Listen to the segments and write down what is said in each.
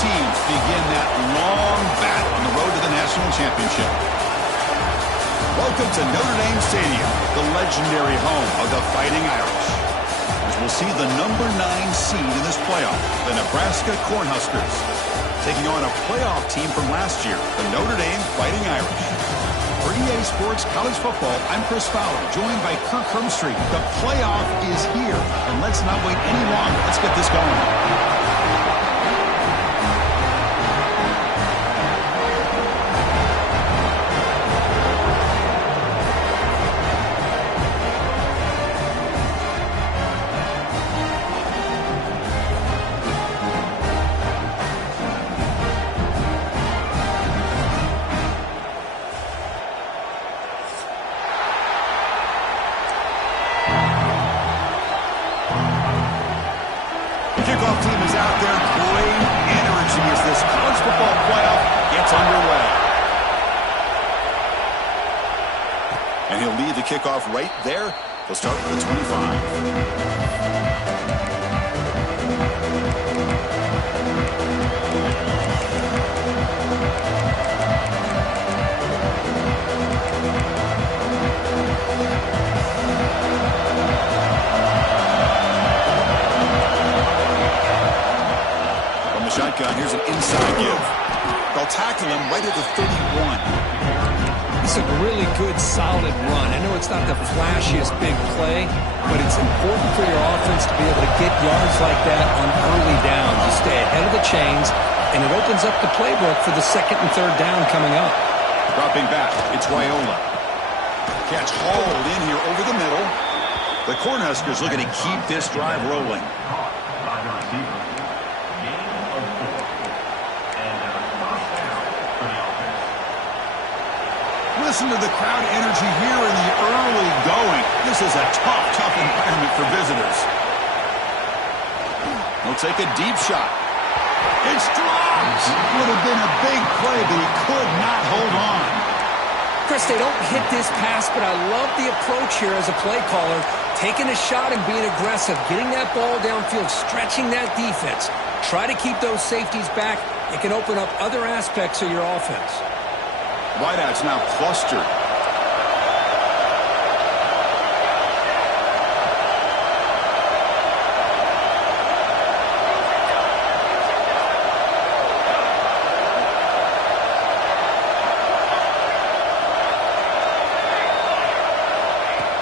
teams begin that long battle on the road to the national championship. Welcome to Notre Dame Stadium, the legendary home of the Fighting Irish, as we'll see the number 9 seed in this playoff, the Nebraska Cornhuskers, taking on a playoff team from last year, the Notre Dame Fighting Irish. For EA Sports College Football, I'm Chris Fowler, joined by Kirk Hermstreet. The playoff is here, and let's not wait any longer. Let's get this going. Kickoff team is out there. Great energy as this college football playoff gets underway. And he'll lead the kickoff right there. He'll start with the 25. Shotgun, here's an inside give. They'll tackle him right at the 31. It's a really good, solid run. I know it's not the flashiest big play, but it's important for your offense to be able to get yards like that on early downs. You stay ahead of the chains, and it opens up the playbook for the second and third down coming up. Dropping back, it's Raiola. Catch hauled in here over the middle. The Cornhuskers looking to keep this drive rolling. Listen to the crowd energy here in the early going. This is a tough environment for visitors. He'll take a deep shot. It's dropped. Would have been a big play, but he could not hold on. Chris, they don't hit this pass, but I love the approach here as a play caller. Taking a shot and being aggressive, getting that ball downfield, stretching that defense. Try to keep those safeties back. It can open up other aspects of your offense. Wideouts now clustered.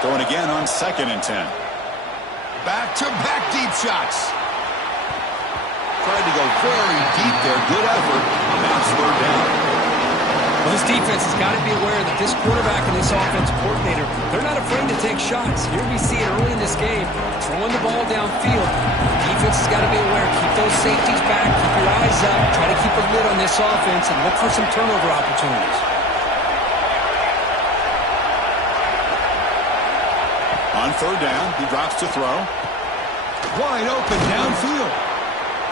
Going again on 2nd and 10. Back-to-back deep shots. Tried to go very deep there. Good effort. Now it's 3rd down. Well, this defense has got to be aware that this quarterback and this offensive coordinator, they're not afraid to take shots. Here we see it early in this game, throwing the ball downfield. Defense has got to be aware. Keep those safeties back. Keep your eyes up. Try to keep a lid on this offense and look for some turnover opportunities. On 3rd down, he drops to throw. Wide open downfield.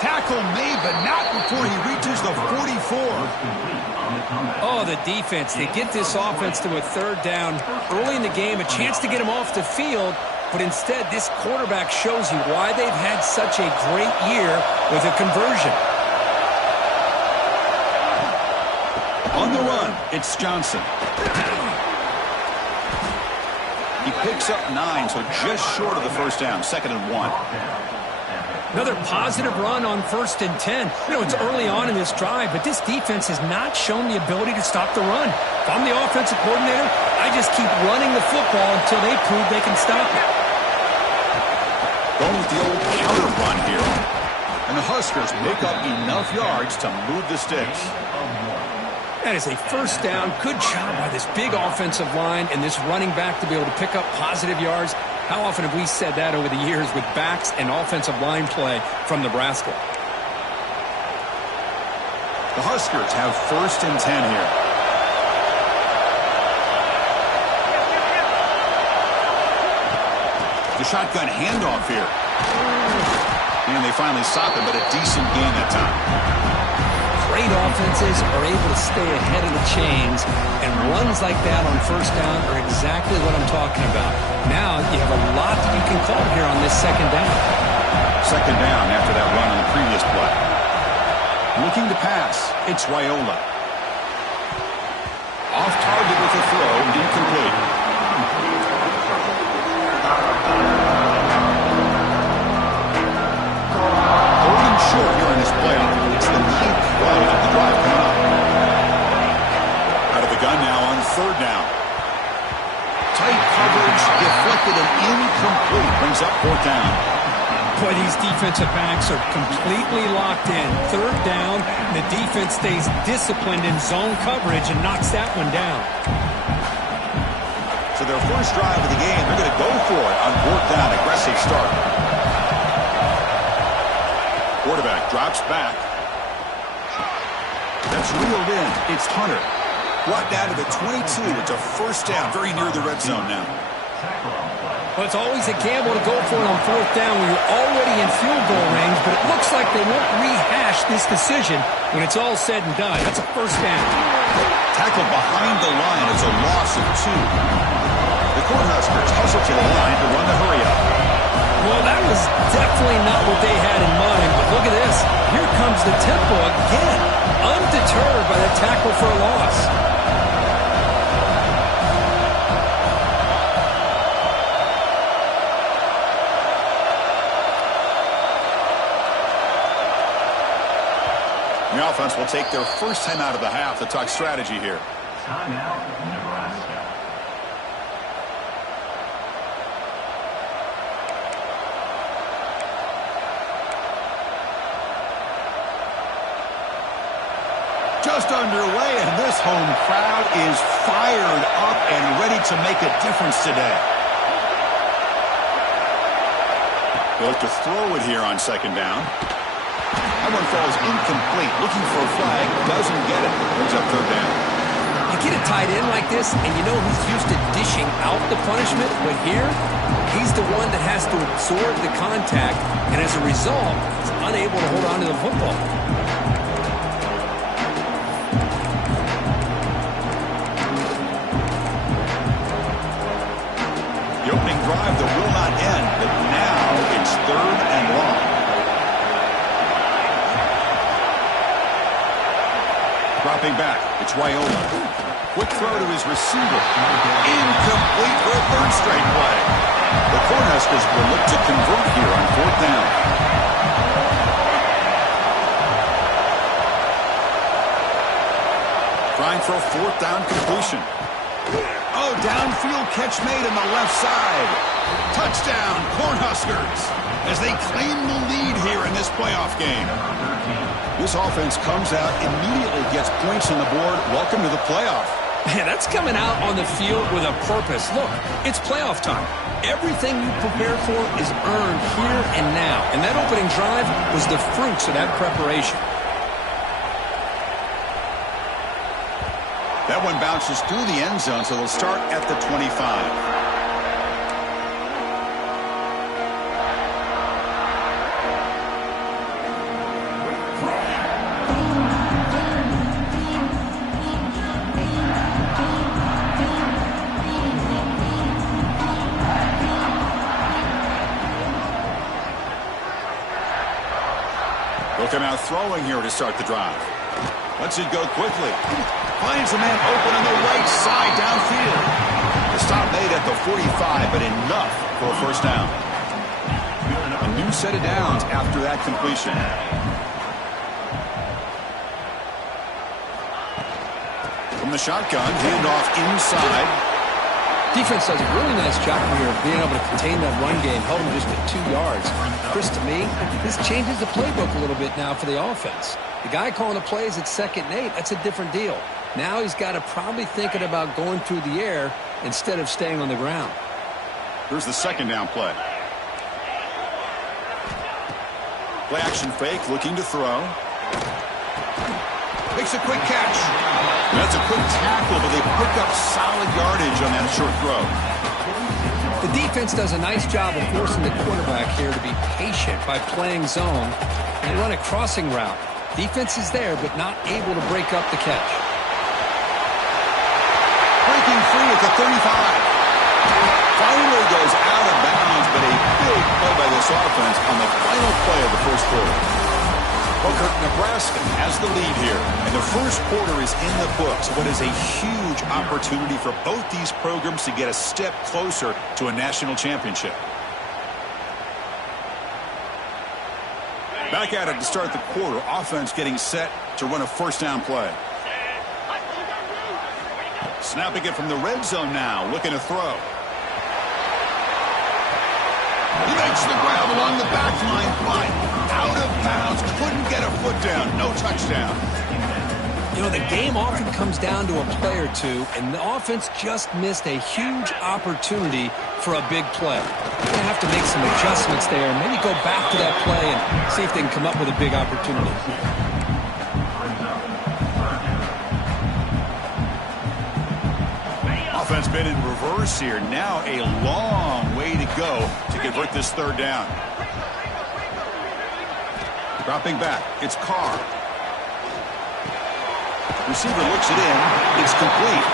Tackle made, but not before he reaches the 44. Oh, the defense. They get this offense to a 3rd down early in the game, a chance to get him off the field, but instead this quarterback shows you why they've had such a great year with a conversion. On the run, it's Johnson. He picks up 9, so just short of the 1st down, 2nd and 1. Another positive run on 1st and 10. You know, it's early on in this drive, but this defense has not shown the ability to stop the run. If I'm the offensive coordinator, I just keep running the football until they prove they can stop it. Going with the old counter run here. And the Huskers pick up enough yards to move the sticks. That is a 1st down. Good job by this big offensive line and this running back to be able to pick up positive yards. How often have we said that over the years with backs and offensive line play from Nebraska? The Huskers have 1st and 10 here. The shotgun handoff here. And they finally stop it, but a decent gain that time. Great offenses are able to stay ahead of the chains, and runs like that on 1st down are exactly what I'm talking about. Now you have a lot that you can call here on this 2nd down. 2nd down after that run on the previous play. Looking to pass. It's Raiola. Off target with a throw, incomplete. Holding short here in this playoff. It's the 9th play of the drive coming up. Out of the gun now on 3rd down. Tight coverage, deflected and incomplete. Brings up 4th down. Boy, these defensive backs are completely locked in. 3rd down, the defense stays disciplined in zone coverage and knocks that one down. So their first drive of the game, they're going to go for it on 4th down. Aggressive start. Quarterback drops back. That's reeled in. It's Hunter. Brought down to the 22. It's a first down, very near the red zone now. Well, it's always a gamble to go for it on 4th down when you're already in field goal range, but it looks like they won't rehash this decision when it's all said and done. That's a first down. Tackle behind the line. It's a loss of 2. The Cornhuskers hustle to the line to run the hurry-up. Well, that was definitely not what they had in mind, but look at this. Here comes the tempo again, undeterred by the tackle for a loss. The offense will take their first time out of the half to talk strategy here. Timeout, Nebraska. Just underway, and this home crowd is fired up and ready to make a difference today. They'll look to throw it here on 2nd down. That one falls incomplete. Looking for a flag. Doesn't get it. Brings up 3rd down. You get a tight end like this, and you know he's used to dishing out the punishment, but here, he's the one that has to absorb the contact, and as a result, he's unable to hold on to the football. The opening drive that will not end, but now it's 3rd and long. Dropping back, it's Raiola. Quick throw to his receiver. Incomplete for a 3rd straight play. The Cornhuskers will look to convert here on 4th down. Trying for a 4th down completion. Oh, downfield catch made on the left side. Touchdown, Cornhuskers, as they claim the lead here in this playoff game. This offense comes out, immediately gets points on the board. Welcome to the playoff. Man, that's coming out on the field with a purpose. Look, it's playoff time. Everything you prepare for is earned here and now. And that opening drive was the fruits of that preparation. That one bounces through the end zone, so they'll start at the 25. They'll come out throwing here to start the drive. Lets it go quickly. Finds a man open on the right side downfield. The stop made at the 45, but enough for a first down. A new set of downs after that completion. From the shotgun, handoff inside. Defense does a really nice job here of being able to contain that run game, held them just at 2 yards. Chris, to me, this changes the playbook a little bit now for the offense. The guy calling the plays at 2nd and 8, that's a different deal. Now he's got to probably thinking about going through the air instead of staying on the ground. Here's the 2nd down play. Play action fake, looking to throw. Makes a quick catch. That's a quick tackle, but they pick up solid yardage on that short throw. The defense does a nice job of forcing the quarterback here to be patient by playing zone and run a crossing route. Defense is there, but not able to break up the catch. Breaking free at the 35. Finally goes out of bounds, but a big play by this offense on the final play of the first quarter. Well, Kirk, Nebraska has the lead here, and the first quarter is in the books. What is a huge opportunity for both these programs to get a step closer to a national championship. Back at it to start the quarter. Offense getting set to run a first down play. Snapping it from the red zone now, looking to throw. He makes the grab along the back line, but out of bounds. Couldn't get a foot down. No touchdown. You know, the game often comes down to a play or two, and the offense just missed a huge opportunity for a big play. They're going to have to make some adjustments there and maybe go back to that play and see if they can come up with a big opportunity. Offense been in reverse here. Now a long way to go to convert this third down. Dropping back. It's Carr. Receiver looks it in. It's complete.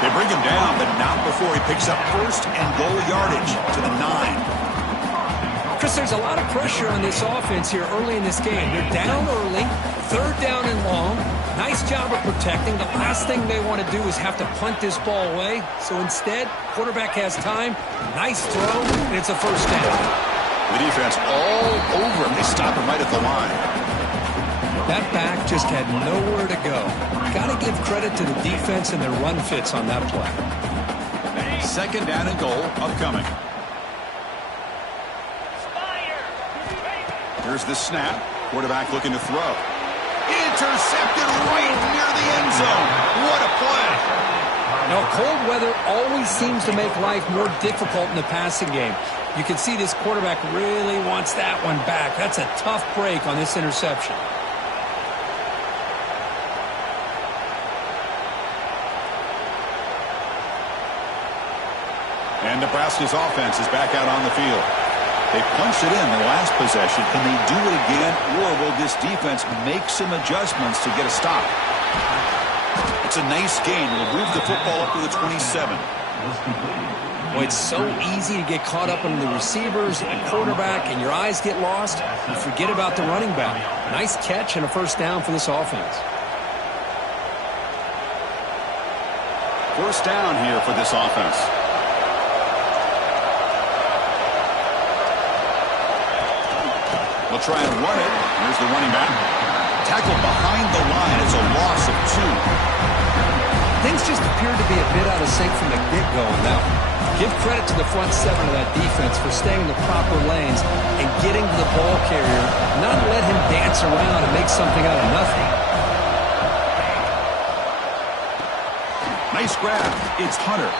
They bring him down, but not before he picks up first and goal yardage to the 9. Chris, there's a lot of pressure on this offense here early in this game. They're down early, third down and long. Nice job of protecting. The last thing they want to do is have to punt this ball away. So instead, quarterback has time. Nice throw, and it's a first down. The defense all over him. They stop him right at the line. That back just had nowhere to go. Got to give credit to the defense and their run fits on that play. Second down and goal upcoming. Here's the snap. Quarterback looking to throw. Intercepted right near the end zone. What a play. Now, cold weather always seems to make life more difficult in the passing game. You can see this quarterback really wants that one back. That's a tough break on this interception. And Nebraska's offense is back out on the field. They punched it in the last possession. Can they do it again, or will this defense make some adjustments to get a stop? It's a nice gain. We'll move the football up to the 27. Boy, it's so easy to get caught up on the receivers and the quarterback, and your eyes get lost. You forget about the running back. Nice catch and a first down for this offense. First down here for this offense. They'll try and run it. Here's the running back. Tackled behind the line. It's a loss of 2. Things just appeared to be a bit out of sync from the get-go on that one. Give credit to the front 7 of that defense for staying in the proper lanes and getting to the ball carrier, not let him dance around and make something out of nothing. Nice grab. It's Hunter.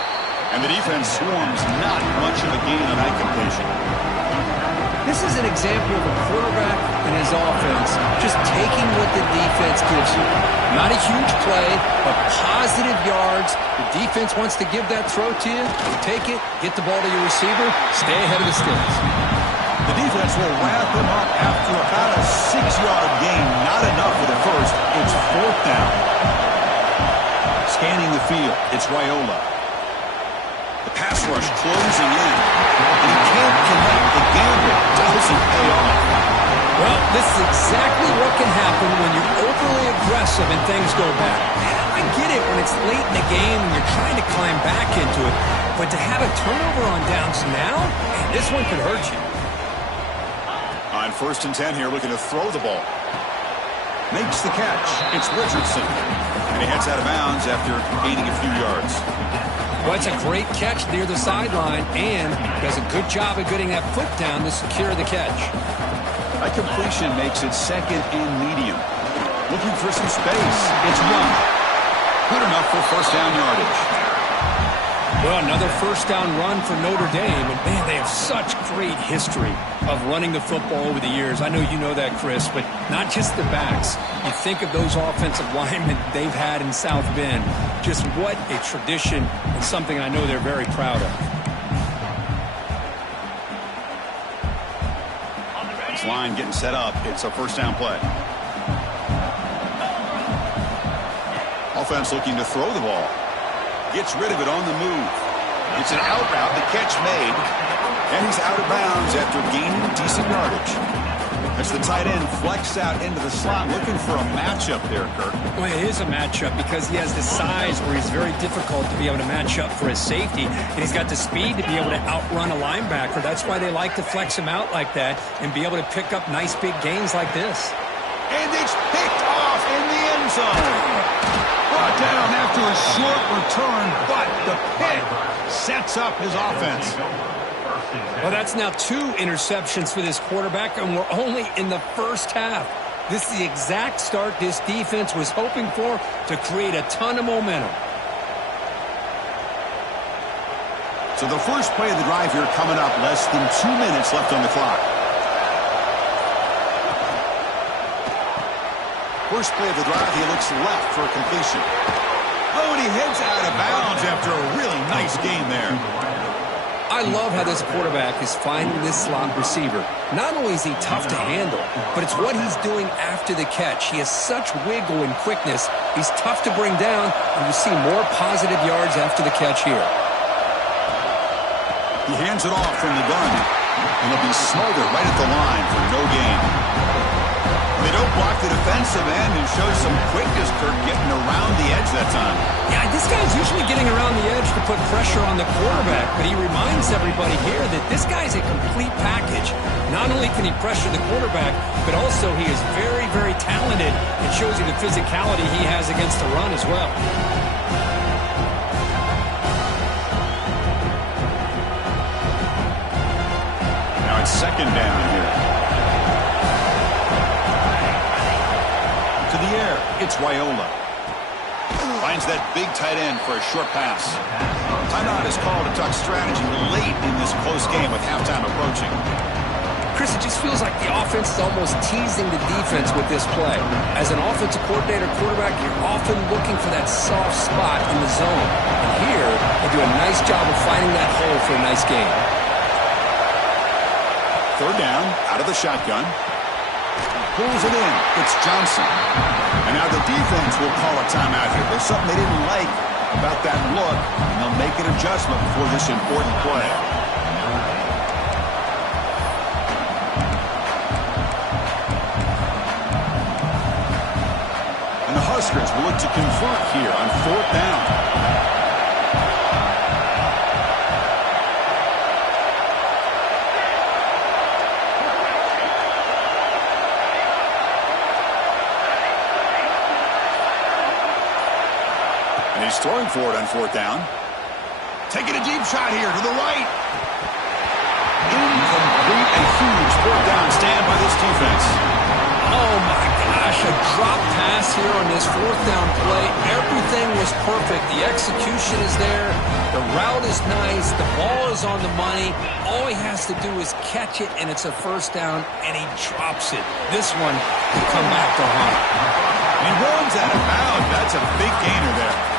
And the defense swarms not much of a gain on that completion. This is an example of a quarterback and his offense just taking what the defense gives you. Not a huge play, but positive yards. The defense wants to give that throw to you. You take it, get the ball to your receiver, stay ahead of the sticks. The defense will wrap him up after about a 6-yard gain. Not enough for the first. It's fourth down. Scanning the field, it's Raiola. The pass rush closing in. And he can't connect. The gamble doesn't pay off. Well, this is exactly what can happen when you're overly aggressive and things go bad. I get it when it's late in the game and you're trying to climb back into it. But to have a turnover on downs now, man, this one could hurt you. On first and 10 here, looking to throw the ball. Makes the catch. It's Richardson. And he heads out of bounds after gaining a few yards. Well, it's a great catch near the sideline and does a good job of getting that foot down to secure the catch. That completion makes it second and medium. Looking for some space. It's Young. Good enough for first down yardage. Well, another first down run for Notre Dame. And, man, they have such great history of running the football over the years. I know you know that, Chris, but not just the backs. You think of those offensive linemen they've had in South Bend. Just what a tradition and something I know they're very proud of. This line getting set up. It's a first down play. Offense looking to throw the ball. Gets rid of it on the move. It's an out route. The catch made. And he's out of bounds after gaining decent yardage. As the tight end flexed out into the slot, looking for a matchup there, Kirk. Well, it is a matchup because he has the size where he's very difficult to be able to match up for his safety, and he's got the speed to be able to outrun a linebacker. That's why they like to flex him out like that and be able to pick up nice big gains like this. And it's picked off in the end zone. Brought down after a short return, but the pick sets up his offense. Well, that's now 2 interceptions for this quarterback, and we're only in the first half. This is the exact start this defense was hoping for to create a ton of momentum. So the first play of the drive here coming up, less than 2 minutes left on the clock. First play of the drive, he looks left for a completion. Oh, and he heads out of bounds after a really nice gain there. I love how this quarterback is finding this slot receiver. Not only is he tough to handle, but it's what he's doing after the catch. He has such wiggle and quickness. He's tough to bring down, and you see more positive yards after the catch here. He hands it off from the gun, and he'll be smothered right at the line for no gain. They don't block the defensive end and show some quickness, Kirk, getting around the edge that time. Yeah, this guy's usually getting around the edge to put pressure on the quarterback, but he reminds everybody here that this guy's a complete package. Not only can he pressure the quarterback, but also he is very, very talented. It shows you the physicality he has against the run as well. Now it's second down here. To the air, it's Wyola. Finds that big tight end for a short pass. Timeout is called to talk strategy late in this close game with halftime approaching. Chris, it just feels like the offense is almost teasing the defense with this play. As an offensive coordinator, quarterback, you're often looking for that soft spot in the zone. And here, they do a nice job of finding that hole for a nice game. Third down, out of the shotgun. Pulls it in. It's Johnson. And now the defense will call a timeout here. There's something they didn't like about that look, and they'll make an adjustment before this important play. And the Huskers will look to convert here on fourth down. He's throwing for it on fourth down. Taking a deep shot here to the right. Incomplete. A huge fourth down stand by this defense. Oh, my gosh. A drop pass here on this fourth down play. Everything was perfect. The execution is there. The route is nice. The ball is on the money. All he has to do is catch it, and it's a first down, and he drops it. This one will come back to haunt. He runs out of bounds. That's a big gainer there.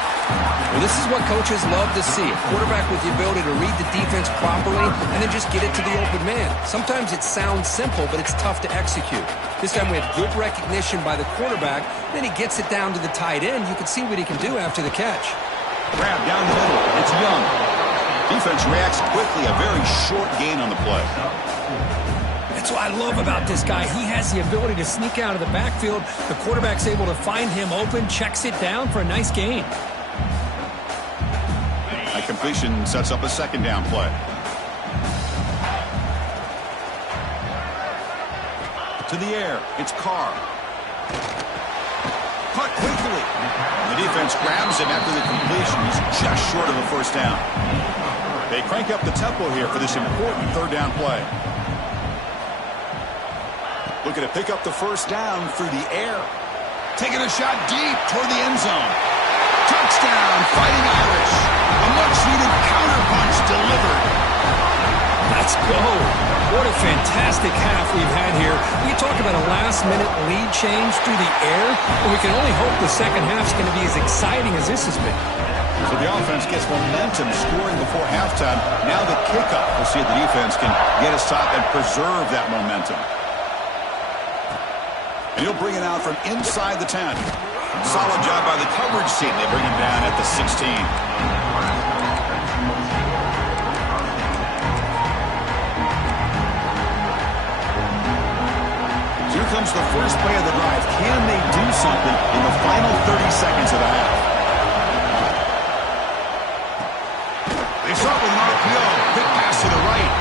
Well, this is what coaches love to see. A quarterback with the ability to read the defense properly and then just get it to the open man. Sometimes it sounds simple, but it's tough to execute. This time we have good recognition by the quarterback. Then he gets it down to the tight end. You can see what he can do after the catch. Grab down the middle. It's Young. Defense reacts quickly. A very short gain on the play. That's what I love about this guy. He has the ability to sneak out of the backfield. The quarterback's able to find him open, checks it down for a nice gain. That completion sets up a second down play. To the air, it's Carr. Caught quickly. The defense grabs him after the completion. He's just short of a first down. They crank up the tempo here for this important third down play. Looking to pick up the first down through the air. Taking a shot deep toward the end zone. Touchdown, Fighting Irish. A much-needed counterpunch delivered. Let's go. What a fantastic half we've had here. We talk about a last-minute lead change through the air, and we can only hope the second half's going to be as exciting as this has been. So the offense gets momentum scoring before halftime. Now the kickoff. We'll see if the defense can get a stop and preserve that momentum. And he'll bring it out from inside the 10. Solid job by the coverage team. They bring him down at the 16. comes the first play of the drive. Can they do something in the final 30 seconds of the half? They start with an RPO. Quick pass to the right.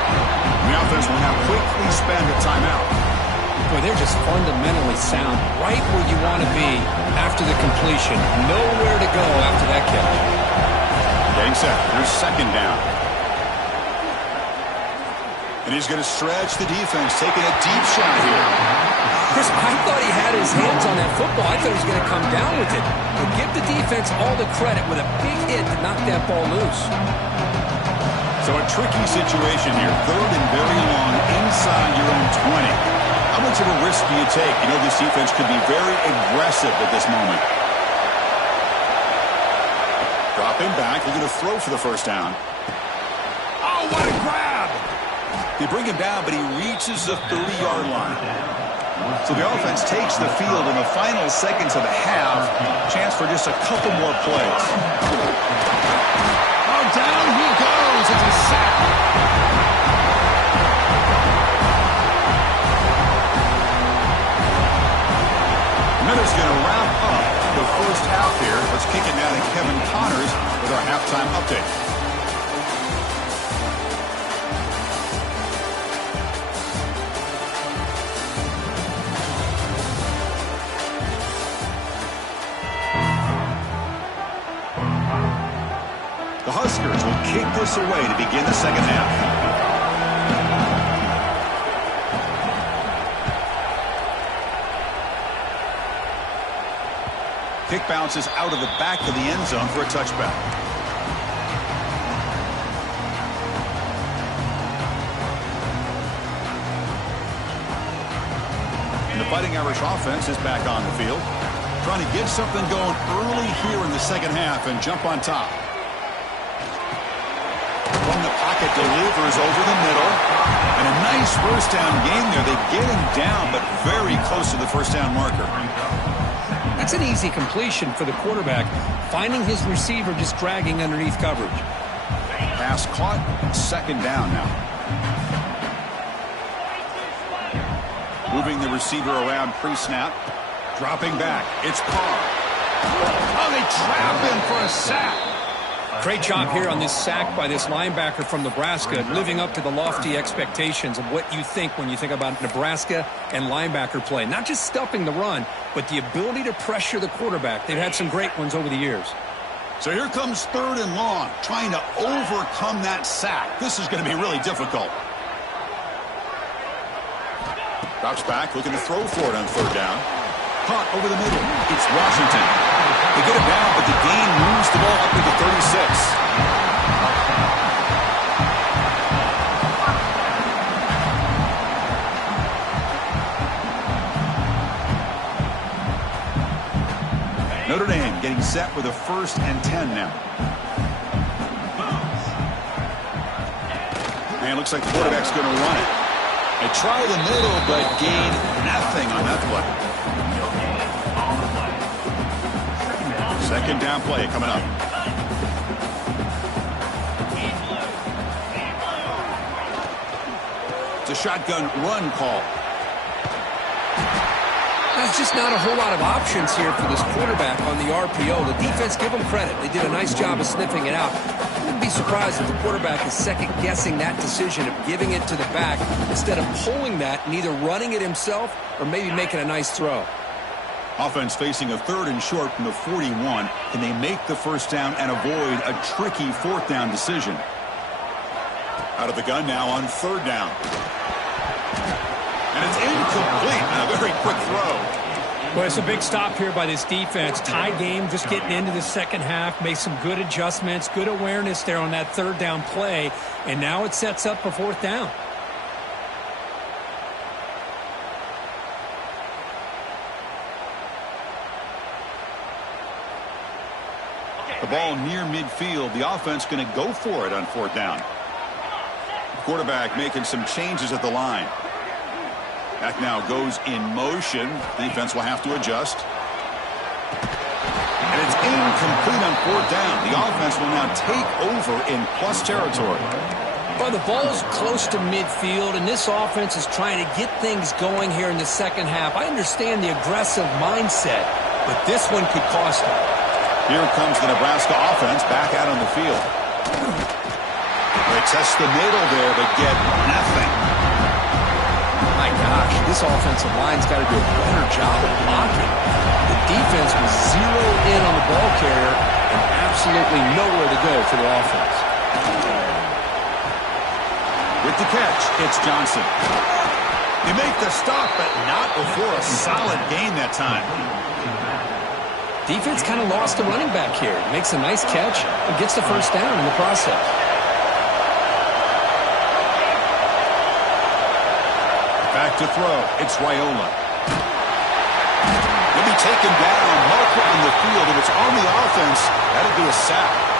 The offense will now quickly spend a timeout. Boy, they're just fundamentally sound. Right where you want to be after the completion. Nowhere to go after that catch. Getting set. There's second down. And he's going to stretch the defense, taking a deep shot here. Chris, I thought he had his hands on that football. I thought he was going to come down with it. But give the defense all the credit with a big hit to knock that ball loose. So a tricky situation here. Third and very long inside your own 20. How much of a risk do you take? You know this defense could be very aggressive at this moment. Dropping back, looking to throw for the first down. Oh, what a grab! They bring him down, but he reaches the 30-yard line. So the offense takes the field in the final seconds of the half. Chance for just a couple more plays. Oh, down he goes. It's a sack. Miller's going to wrap up the first half here. Let's kick it now to Kevin Connors with our halftime update. The Huskers will kick this away to begin the second half. Kick bounces out of the back of the end zone for a touchback. And the Fighting Irish offense is back on the field, trying to get something going early here in the second half and jump on top. From the pocket, delivers over the middle. And a nice first down game there. They get him down, but very close to the first down marker. That's an easy completion for the quarterback, finding his receiver just dragging underneath coverage. Pass caught, second down now. Moving the receiver around pre-snap. Dropping back, it's Carr. Oh, they trap him for a sack. Great job here on this sack by this linebacker from Nebraska, living up to the lofty expectations of what you think when you think about Nebraska and linebacker play. Not just stuffing the run, but the ability to pressure the quarterback. They've had some great ones over the years. So here comes third and long, trying to overcome that sack. This is going to be really difficult. Drops back, looking to throw for it on third down. Caught over the middle. It's Washington. They get it down, but the gain moves the ball up to the 36. Notre Dame getting set with a 1st and 10 now. And it looks like the quarterback's going to run it. They try the middle, but gain nothing on that play. Second down play coming up. It's a shotgun run call. There's just not a whole lot of options here for this quarterback on the RPO. The defense, give them credit. They did a nice job of sniffing it out. I wouldn't be surprised if the quarterback is second-guessing that decision of giving it to the back instead of pulling that and either running it himself or maybe making a nice throw. Offense facing a 3rd and short from the 41. Can they make the first down and avoid a tricky 4th down decision? Out of the gun now on 3rd down. And it's incomplete. A very quick throw. Well, it's a big stop here by this defense. Tie game, just getting into the second half. Made some good adjustments, good awareness there on that 3rd down play. And now it sets up for 4th down. The ball near midfield. The offense going to go for it on 4th down. The quarterback making some changes at the line. That now goes in motion. Defense will have to adjust. And it's incomplete on 4th down. The offense will now take over in plus territory. Well, the ball's close to midfield, and this offense is trying to get things going here in the second half. I understand the aggressive mindset, but this one could cost them. Here comes the Nebraska offense back out on the field. They test the middle there, but get nothing. My gosh, this offensive line's got to do a better job of blocking. The defense was zeroed in on the ball carrier and absolutely nowhere to go for the offense. With the catch, it's Johnson. They make the stop, but not before a solid gain that time. Defense kind of lost the running back here. Makes a nice catch and gets the first down in the process. Back to throw. It's Raiola. He'll be taken down. Marker on the field. If it's on the offense, that'll be a sack.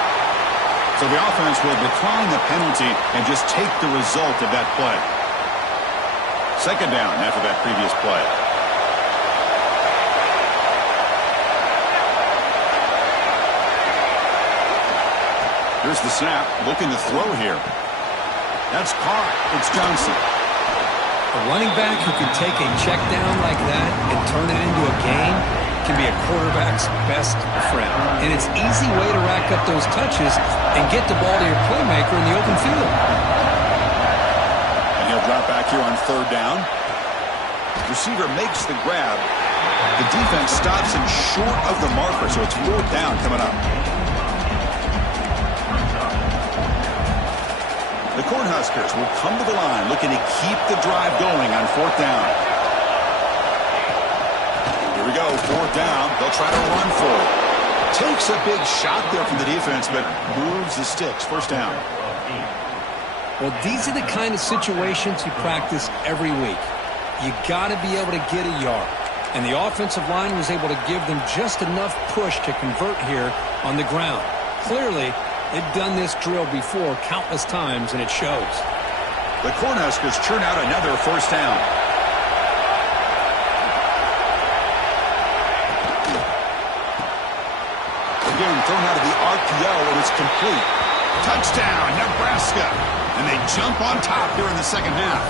So the offense will decline the penalty and just take the result of that play. Second down after that previous play. Here's the snap. Looking to throw here. That's caught. It's Johnson. A running back who can take a check down like that and turn it into a gain can be a quarterback's best friend. And it's an easy way to rack up those touches and get the ball to your playmaker in the open field. And he'll drop back here on third down. Receiver makes the grab. The defense stops him short of the marker, so it's fourth down coming up. The Cornhuskers will come to the line looking to keep the drive going on fourth down. Here we go, fourth down. They'll try to run for it. Takes a big shot there from the defense, but moves the sticks. First down. Well, these are the kind of situations you practice every week. You got to be able to get a yard. And the offensive line was able to give them just enough push to convert here on the ground. Clearly, they've done this drill before countless times, and it shows. The Cornhuskers churn out another first down. Again, thrown out of the RPO, and it's complete. Touchdown, Nebraska. And they jump on top here in the second half.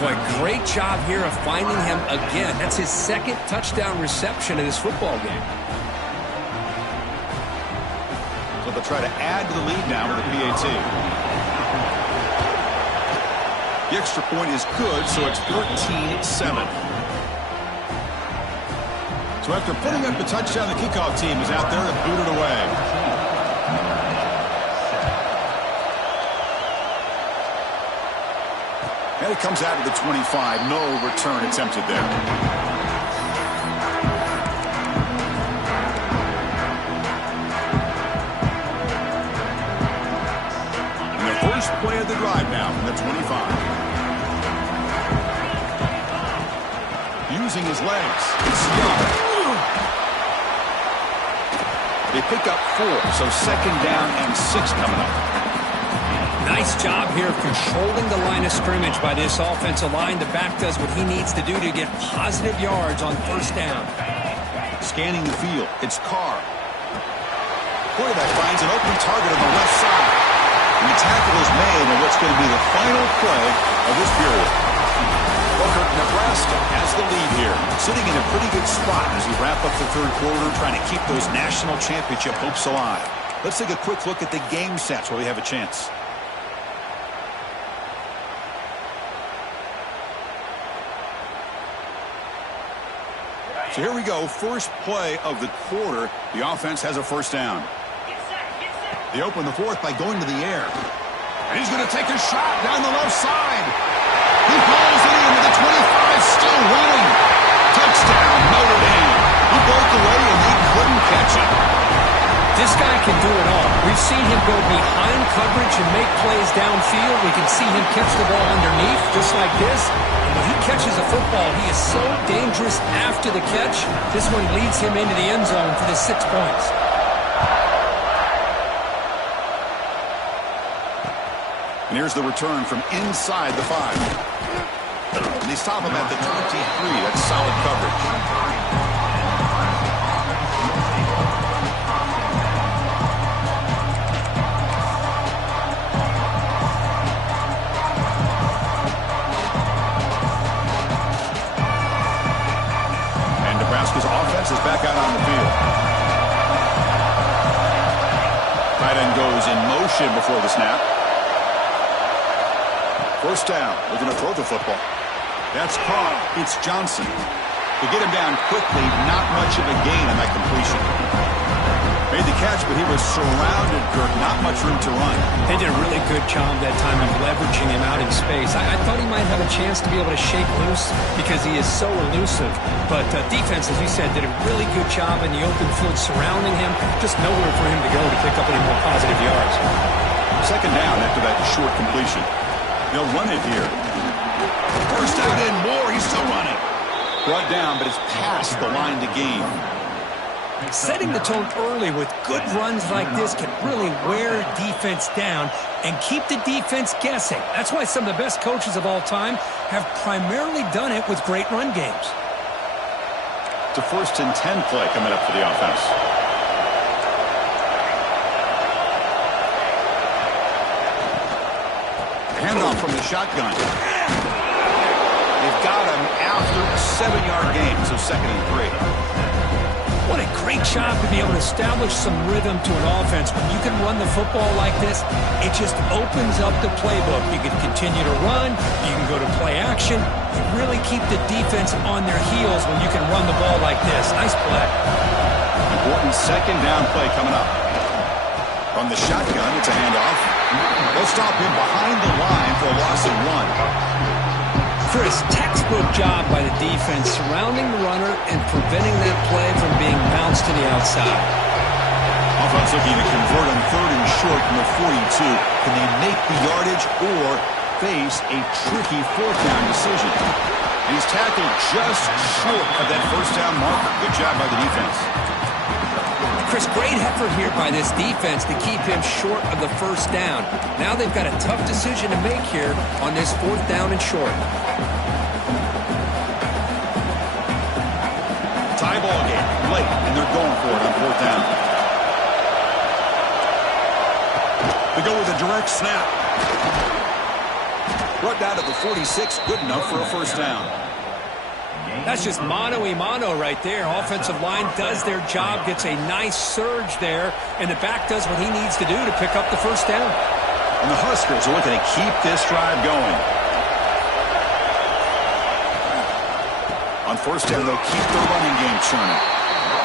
Boy, great job here of finding him again. That's his second touchdown reception in this football game. So they'll try to add to the lead now with a PAT. The extra point is good, so it's 14-7. So after putting up the touchdown, the kickoff team is out there to boot it away. And it comes out of the 25. No return attempted there. First play of the drive now from the 25. Using his legs. It's Young. They pick up 4, so second down and 6 coming up. Nice job here of controlling the line of scrimmage by this offensive line. The back does what he needs to do to get positive yards on first down. Scanning the field. It's Carr. Quarterback finds an open target on the left side. And the tackle is made on what's going to be the final play of this period. Booker, Nebraska has the lead here, sitting in a pretty good spot as we wrap up the third quarter, trying to keep those national championship hopes alive. Let's take a quick look at the game stats while we have a chance. So here we go, first play of the quarter. The offense has a first down. They open the fourth by going to the air. And he's going to take a shot down the left side. He hauls it into the 25, still running. Touchdown, Notre Dame. He broke away and they couldn't catch him. This guy can do it all. We've seen him go behind coverage and make plays downfield. We can see him catch the ball underneath, just like this. And when he catches a football, he is so dangerous after the catch. This one leads him into the end zone for the 6 points. And here's the return from inside the 5. And they stop him at the 23. That's solid coverage. Tight end goes in motion before the snap. First down. They're going to throw the football. That's caught. It's Johnson. To get him down quickly, not much of a gain on that completion. Made the catch, but he was surrounded, Kirk. Not much room to run. They did a really good job that time of leveraging him out in space. I thought he might have a chance to be able to shake loose because he is so elusive. But defense, as you said, did a really good job in the open field surrounding him. Just nowhere for him to go to pick up any more positive yards. Second down after that short completion. They'll run it here. First out and more. He's still running. Brought down, but it's past the line to gain. Setting the tone early with good runs like this can really wear defense down and keep the defense guessing. That's why some of the best coaches of all time have primarily done it with great run games. It's a 1st and 10 play coming up for the offense. Handoff from the shotgun. They've got him after a 7-yard gain, so 2nd and 3. What a great job to be able to establish some rhythm to an offense. When you can run the football like this, it just opens up the playbook. You can continue to run. You can go to play action. You really keep the defense on their heels when you can run the ball like this. Nice play. Important 2nd down play coming up. From the shotgun, it's a handoff. They'll stop him behind the line for a loss of 1. Chris, textbook job by the defense surrounding the runner and preventing that play from being bounced to the outside. Offense looking to convert on 3rd and short from the 42. Can they make the yardage or face a tricky 4th down decision? And he's tackled just short of that 1st down marker. Good job by the defense. Chris, great effort here by this defense to keep him short of the 1st down. Now they've got a tough decision to make here on this 4th down and short. Tie ball game late, and they're going for it on 4th down. They go with a direct snap. Brought down to the 46, good enough for a 1st down. That's just mano-a-mano right there. Offensive line does their job, gets a nice surge there, and the back does what he needs to do to pick up the 1st down. And the Huskers are looking to keep this drive going. On 1st down, they'll keep their running game churning.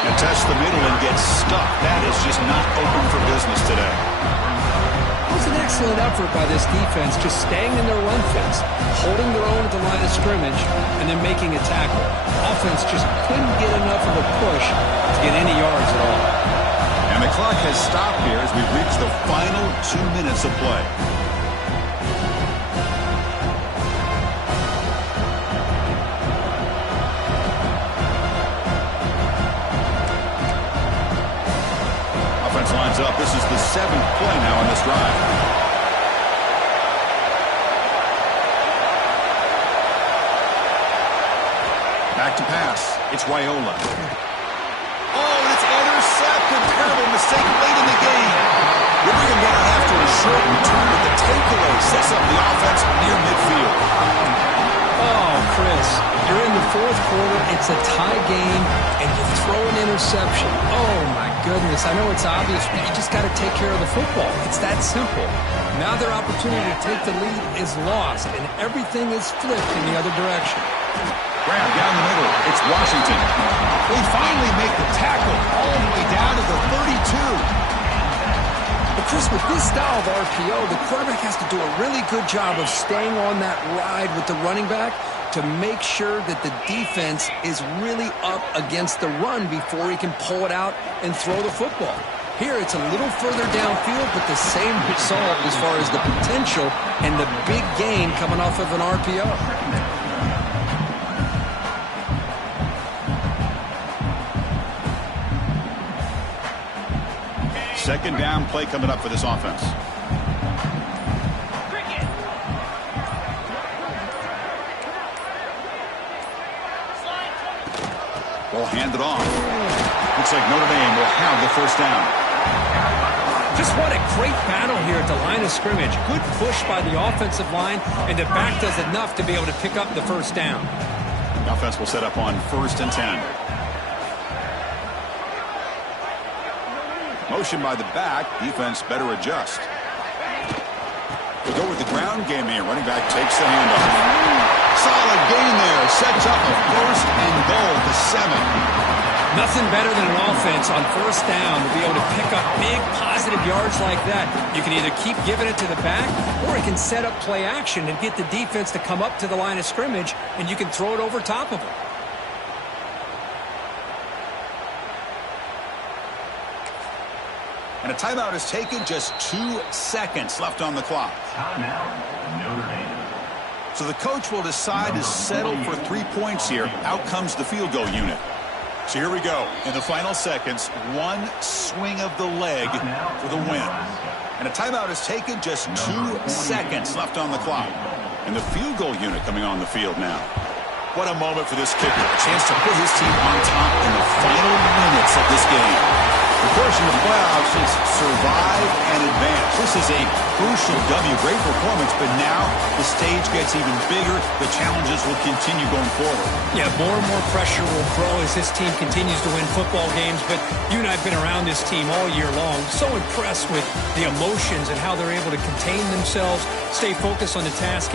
And test the middle and get stuck. That is just not open for business today. It was an excellent effort by this defense, just staying in their run fits, holding their own at the line of scrimmage, and then making a tackle. Offense just couldn't get enough of a push to get any yards at all. And the clock has stopped here as we reach the final 2 minutes of play. Offense lines up. This is the 7th play now on this drive. Back to pass. It's Raiola. Oh, and it's intercepted. Terrible mistake late in the game. They bring him down after a short return, but the takeaway sets up the offense near midfield. Oh, Chris, you're in the 4th quarter. It's a tie game, and you throw an interception. Oh, my goodness. I know it's obvious, but you just got to take care of the football. It's that simple. Now their opportunity to take the lead is lost, and everything is flipped in the other direction. Grab down the middle. It's Washington. They finally make the tackle all the way down to the 32. But Chris, with this style of RPO, the quarterback has to do a really good job of staying on that ride with the running back to make sure that the defense is really up against the run before he can pull it out and throw the football. Here, it's a little further downfield, but the same result as far as the potential and the big gain coming off of an RPO. 2nd down play coming up for this offense. Ball handed off. Looks like Notre Dame will have the 1st down. Just what a great battle here at the line of scrimmage. Good push by the offensive line, and the back does enough to be able to pick up the 1st down. The offense will set up on 1st and 10. Motion by the back. Defense better adjust. We'll go with the ground game here. Running back takes the handoff. Solid gain there. Sets up a 1st and goal to 7. Nothing better than an offense on 1st down to be able to pick up big positive yards like that. You can either keep giving it to the back, or it can set up play action and get the defense to come up to the line of scrimmage, and you can throw it over top of them. And a timeout is taken. Just 2 seconds left on the clock. Timeout, Notre Dame. So the coach will decide to settle for 3 points here. Out comes the field goal unit. So here we go. In the final seconds, 1 swing of the leg for the win. And a timeout is taken. Just 2 seconds left on the clock. And the field goal unit coming on the field now. What a moment for this kicker. A chance to put his team on top in the final minutes of this game. Of course, in the playoffs, it's survive and advance. This is a crucial W. Great performance, but now the stage gets even bigger. The challenges will continue going forward. Yeah, more and more pressure will grow as this team continues to win football games, but you and I have been around this team all year long. So impressed with the emotions and how they're able to contain themselves, stay focused on the task at